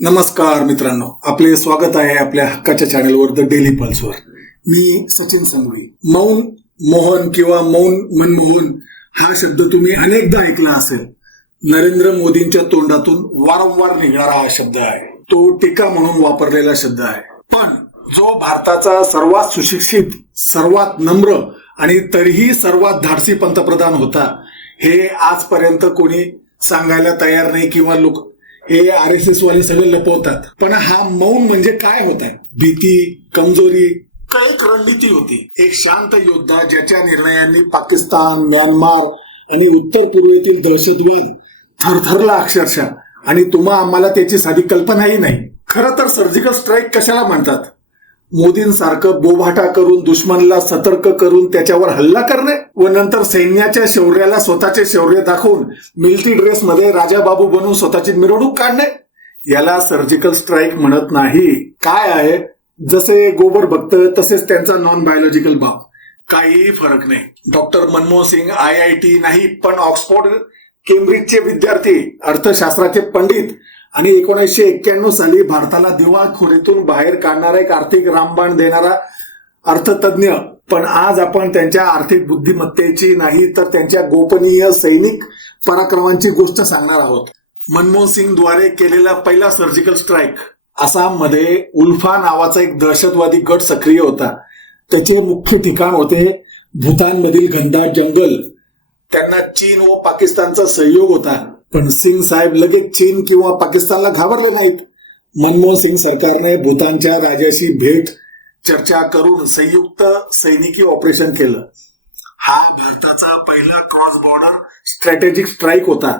नमस्कार मित्रांनो, आपले स्वागत आहे आपल्या हक्काच्या चॅनलवर द डेली पल्सवर. मी सचिन संघवी. मौन मोहन किंवा मौन मनमोहन हा शब्द तुम्ही अनेकदा ऐकला असेल. नरेंद्र मोदींच्या तोंडातून वारंवार निघणारा हा शब्द आहे. तो टीका म्हणून वापरलेला शब्द आहे. पण जो भारताचा सर्वात सुशिक्षित, सर्वात नम्र आणि तरीही सर्वात धाडसी पंतप्रधान होता, हे आजपर्यंत कोणी सांगायला तयार नाही किंवा लोक हे RSS वाले सगळे लपवतात. पण हा मौन म्हणजे काय होत आहे? भीती, कमजोरी, काही रणनीती होती. एक शांत योद्धा ज्याच्या निर्णयांनी पाकिस्तान, म्यानमार आणि उत्तर पूर्वेतील दहशतवाद थरथरला अक्षरशः, आणि तुम्हा आम्हाला त्याची साधी कल्पनाही नाही. खरं तर सर्जिकल स्ट्राईक कशाला म्हणतात? मोदींसारखं बोभाटा करून, दुश्मनला सतर्क करून त्याच्यावर हल्ला करणे व नंतर सैन्याच्या शौर्याला स्वतःचे शौर्य दाखवून मिलिटरी ड्रेसमध्ये राजाबाबू बनवून स्वतःची मिरवणूक काढणे, याला सर्जिकल स्ट्राईक म्हणत नाही. काय आहे, जसे गोबर भक्त तसेच त्यांचा नॉन बायोलॉजिकल बाप, काहीही फरक नाही. डॉक्टर मनमोहन सिंग IIT नाही, पण ऑक्सफोर्ड, केम्ब्रिजचे विद्यार्थी, अर्थशास्त्राचे पंडित आणि 1991 साली भारताला दिवाळखोरीतून बाहेर काढणारा, एक आर्थिक रामबाण देणारा अर्थतज्ञ. पण आज आपण त्यांच्या आर्थिक बुद्धिमत्तेची नाही तर त्यांच्या गोपनीय सैनिक पराक्रमांची गोष्ट सांगणार आहोत. मनमोहन सिंग द्वारे केलेला पहिला सर्जिकल स्ट्राईक. आसाममध्ये उल्फा नावाचा एक दहशतवादी गट सक्रिय होता. त्याचे मुख्य ठिकाण होते भूतानमधील घनदाट जंगल. त्यांना चीन व पाकिस्तानचा सहयोग होता. पण सिंग साहेब लगेच चीन किंवा पाकिस्तानला घाबरले नाहीत. मनमोहन सिंग सरकारने भूतानच्या राजाशी भेट, चर्चा करून संयुक्त सैनिकी ऑपरेशन केलं. हा भारताचा पहिला क्रॉस बॉर्डर स्ट्रॅटेजिक स्ट्राईक होता,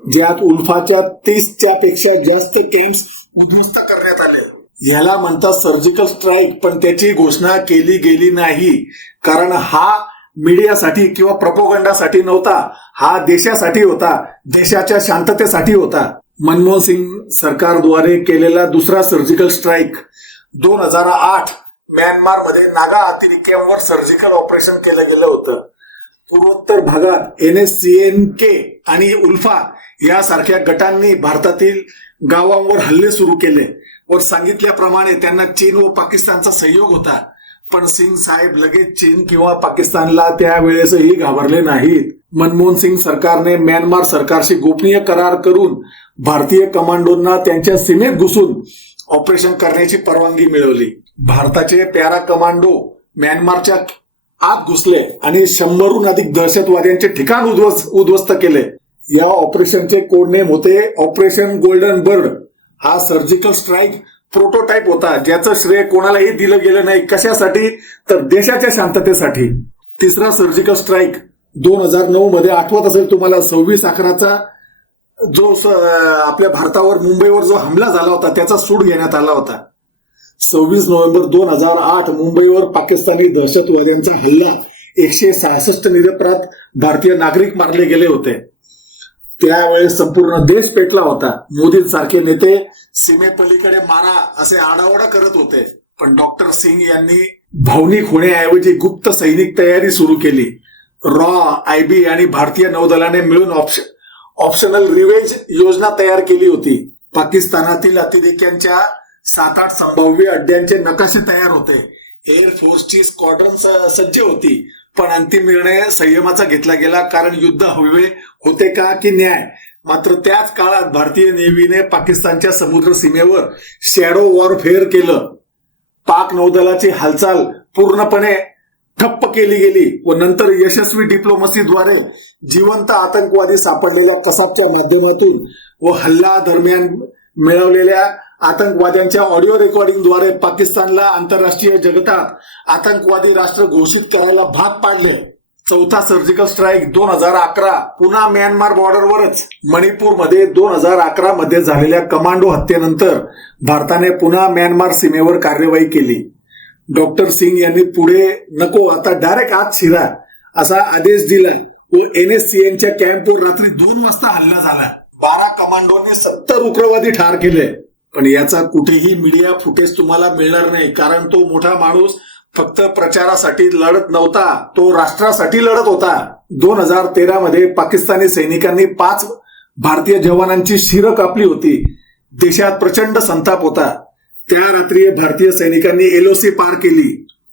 ज्यात उल्फाच्या 30च्या पेक्षा जास्त टीम्स उद्ध्वस्त करण्यात आले. याला म्हणतात सर्जिकल स्ट्राईक, पण त्याची घोषणा केली गेली नाही, कारण हा मीडियासाठी किंवा प्रोपोगंडासाठी नव्हता. हा देशासाठी होता, देशाच्या शांततेसाठी होता. मनमोहन सिंग सरकारद्वारे केलेला दुसरा सर्जिकल स्ट्राईक 2008 म्यानमारमध्ये नागा अतिरेक्यांवर सर्जिकल ऑपरेशन केलं गेलं होतं. पूर्वोत्तर भागात NSCN-K आणि उल्फा यासारख्या गटांनी भारतातील गावांवर हल्ले सुरू केले. वर सांगितल्याप्रमाणे त्यांना चीन व पाकिस्तानचा सहयोग होता. पण सिंग साहेब लगेच चीन किंवा पाकिस्तानला त्यावेळेसही घाबरले नाहीत. मनमोहन सिंग सरकारने म्यानमार सरकारशी गोपनीय करार करून भारतीय कमांडोंना त्यांच्या सीमेत घुसून ऑपरेशन करण्याची परवानगी मिळवली. भारताचे पॅरा कमांडो म्यानमारच्या आत घुसले आणि 100हून अधिक दहशतवाद्यांचे ठिकाण उद्ध्वस्त केले. या ऑपरेशनचे कोडनेम होते ऑपरेशन गोल्डन बर्ड. हा सर्जिकल स्ट्राईक प्रोटोटाइप होता, ज्याचं श्रेय कोणालाही दिलं गेलं नाही. कशासाठी? तर देशाच्या शांततेसाठी. तिसरा सर्जिकल स्ट्राईक 2009 मध्ये, आठवत असेल तुम्हाला, 26/11चा जो आपल्या भारतावर, मुंबईवर जो हमला झाला होता, त्याचा सूड घेण्यात आला होता. 26 नोव्हेंबर 2008 मुंबईवर पाकिस्तानी दहशतवाद्यांचा हल्ला. 166 निरपराध भारतीय नागरिक मारले गेले होते. त्यावेळेस संपूर्ण देश पेटला होता. मोदींसारखे नेते सीमेपलीकडे मारा असे आडाओरडा करत होते. पण डॉक्टर सिंग यांनी भावनिक होण्याऐवजी गुप्त सैनिक तयारी सुरू केली. IB आणि भारतीय नौदलाने मिळून ऑप्शनल रिव्हेंज योजना तयार केली होती. पाकिस्तानातील अतिरेक्यांच्या 7-8 संभाव्य अड्ड्यांचे नकाशे तयार होते. एअरफोर्सची स्क्वॉड्रन सज्ज होती. पण अंतिम निर्णय संयमाचा घेतला गेला, कारण युद्ध हवे होते का की न्याय. मात्र त्याच काळात भारतीय नेव्हीने पाकिस्तानच्या समुद्र सीमेवर शॅडो वॉरफेअर केलं. पाक नौदलाची हालचाल पूर्णपणे ठप्प केली गेली व नंतर यशस्वी डिप्लोमसीद्वारे जिवंत आतंकवादी सापडलेल्या कसाबच्या माध्यमातून व हल्ला दरम्यान मिळवलेल्या आतंकवाद्यांच्या ऑडिओ रेकॉर्डिंगद्वारे पाकिस्तानला आंतरराष्ट्रीय जगतात आतंकवादी राष्ट्र घोषित करायला भाग पाडले. चौथा सर्जिकल स्ट्राईक 2011 पुन्हा म्यानमार बॉर्डरवरच. मणिपूरमध्ये 2011 मध्ये झालेल्या कमांडो हत्येनंतर भारताने पुन्हा म्यानमार सीमेवर कार्यवाही केली. डॉक्टर सिंग यांनी पुढे नको, आता डायरेक्ट आत शिरा असा आदेश दिला व NSCN-च्या कॅम्पवर रात्री 2 वाजता हल्ला झाला. 12 कमांडोंनी 70 उग्रवादी ठार केले. पण याचा कुठेही मीडिया फुटेज तुम्हाला मिळणार नाही, कारण तो मोठा माणूस फक्त प्रचारासाठी लढत नव्हता, तो राष्ट्रासाठी लढत होता. 2013 मध्ये पाकिस्तानी सैनिकांनी 5 भारतीय जवानांची शिरं कापली होती. देशात प्रचंड संताप होता. त्या रात्री भारतीय सैनिकांनी एलओसी पार केली.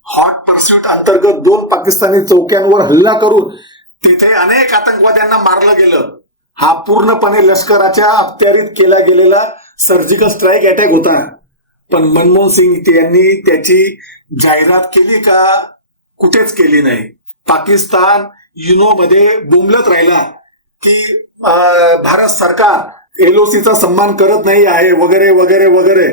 हॉट पर्स्युट अंतर्गत 2 पाकिस्तानी चौक्यांवर हल्ला करून तिथे अनेक आतंकवाद्यांना मारलं गेलं. हा पूर्णपणे लष्कराच्या अखत्यारीत केला गेलेला सर्जिकल स्ट्राईक अटॅक होता. पण मनमोहन सिंग यांनी त्याची जाहिरात केली का? कुठेच केली नाही. पाकिस्तान युनो मध्ये बोंबलत राहिला की भारत सरकार एलओसीचा सन्मान करत नाही आहे वगैरे वगैरे वगैरे.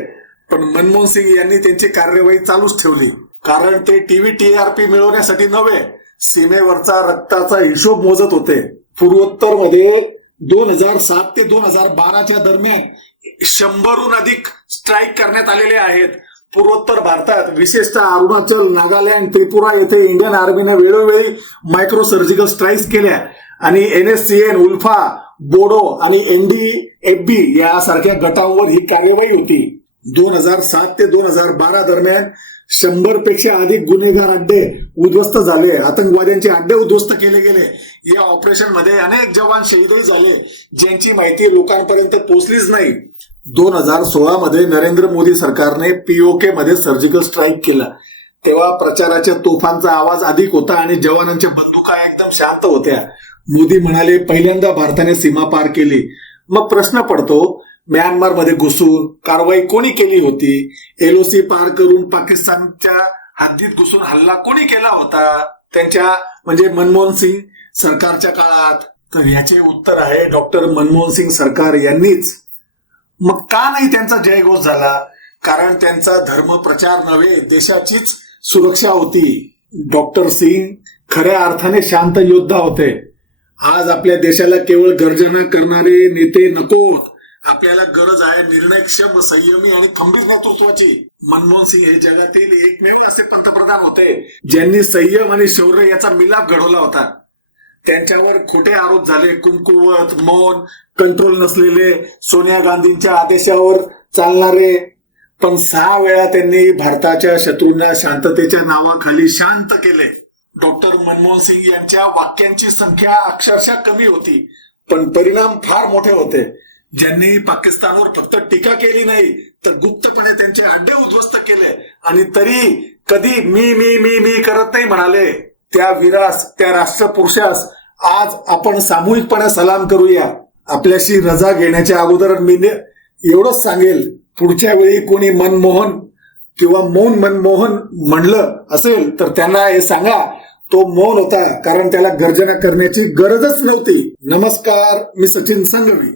पण मनमोहन सिंग यांनी त्यांची कार्यवाही चालूच ठेवली. कारण ते टीव्ही टीआरपी मिळवण्यासाठी नव्हे, सीमेवरचा रक्ताचा हिशोब मोजत होते. पूर्वोत्तर मध्ये 2007 ते 2012च्या दरम्यान 100हून अधिक स्ट्राईक करण्यात आलेले आहेत. पूर्वोत्तर भारतात विशेषतः अरुणाचल, नागालँड, त्रिपुरा येथे इंडियन आर्मीने वेळोवेळी मायक्रो सर्जिकल स्ट्राईक्स केल्या आणि NSCN, उल्फा, बोडो आणि NDFB यासारख्या गटांवर ही कार्यवाही होती. 2007 ते 2012 दरम्यान 100 पेक्षा अधिक गुन्हेगार अड्डे उद्ध्वस्त झाले. आतंकवाद्यांचे अड्डे उद्ध्वस्त केले गेले. या ऑपरेशन मध्ये अनेक जवान शहीदही झाले, ज्यांची माहिती लोकांपर्यंत पोहोचलीच नाही. 2016 मध्ये नरेंद्र मोदी सरकारने POK मध्ये सर्जिकल स्ट्राईक केला. तेव्हा प्रचाराच्या तोफांचा आवाज अधिक होता आणि जवानांच्या बंदुका एकदम शांत होत्या. मोदी म्हणाले, पहिल्यांदा भारताने सीमा पार केली. मग प्रश्न पडतो, म्यानमारमध्ये घुसून कारवाई कोणी केली होती? एलओसी पार करून पाकिस्तानच्या हद्दीत घुसून हल्ला कोणी केला होता? त्यांच्या म्हणजे मनमोहन सिंग सरकारच्या काळात. तर याचे उत्तर आहे डॉक्टर मनमोहन सिंग सरकार यांनीच. मग का नाही त्यांचा जयघोष झाला? कारण त्यांचा धर्म प्रचार नव्हे, देशाचीच सुरक्षा होती. डॉक्टर सिंग खऱ्या अर्थाने शांत योद्धा होते. आज आपल्या देशाला केवळ गर्जना करणारे नेते नकोत. आपल्याला गरज आहे निर्णयक्षम, संयमी आणि खंबीर नेतृत्वाची. मनमोहन सिंग हे जगातील एकमेव असे पंतप्रधान होते ज्यांनी संयम आणि शौर्य याचा मिलाप घडवला होता. त्यांच्यावर खोटे आरोप झाले, कुमकुवत, मौन, कंट्रोल नसलेले, सोनिया गांधींच्या आदेशावर चालणारे. पण 6 वेळा त्यांनी भारताच्या शत्रूंना शांततेच्या नावाखाली शांत केले. डॉक्टर मनमोहन सिंग यांच्या वाक्यांची संख्या अक्षरशः कमी होती, पण परिणाम फार मोठे होते. ज्यांनी पाकिस्तानवर फक्त टीका केली नाही, तर गुप्तपणे त्यांचे अड्डे उद्ध्वस्त केले आणि तरी कधी मी मी मी मी करत नाही म्हणाले. त्या वीरास, त्या राष्ट्रपुरुषास आज आपण सामूहिकपणे सलाम करूया. आपल्याशी रजा घेण्याच्या अगोदर मी एवढंच सांगेल, पुढच्या वेळी कोणी मनमोहन किंवा मौन मनमोहन म्हणलं असेल तर त्यांना हे सांगा, तो मौन होता, कारण त्याला गर्जना करण्याची गरजच नव्हती. नमस्कार, मी सचिन संघवी.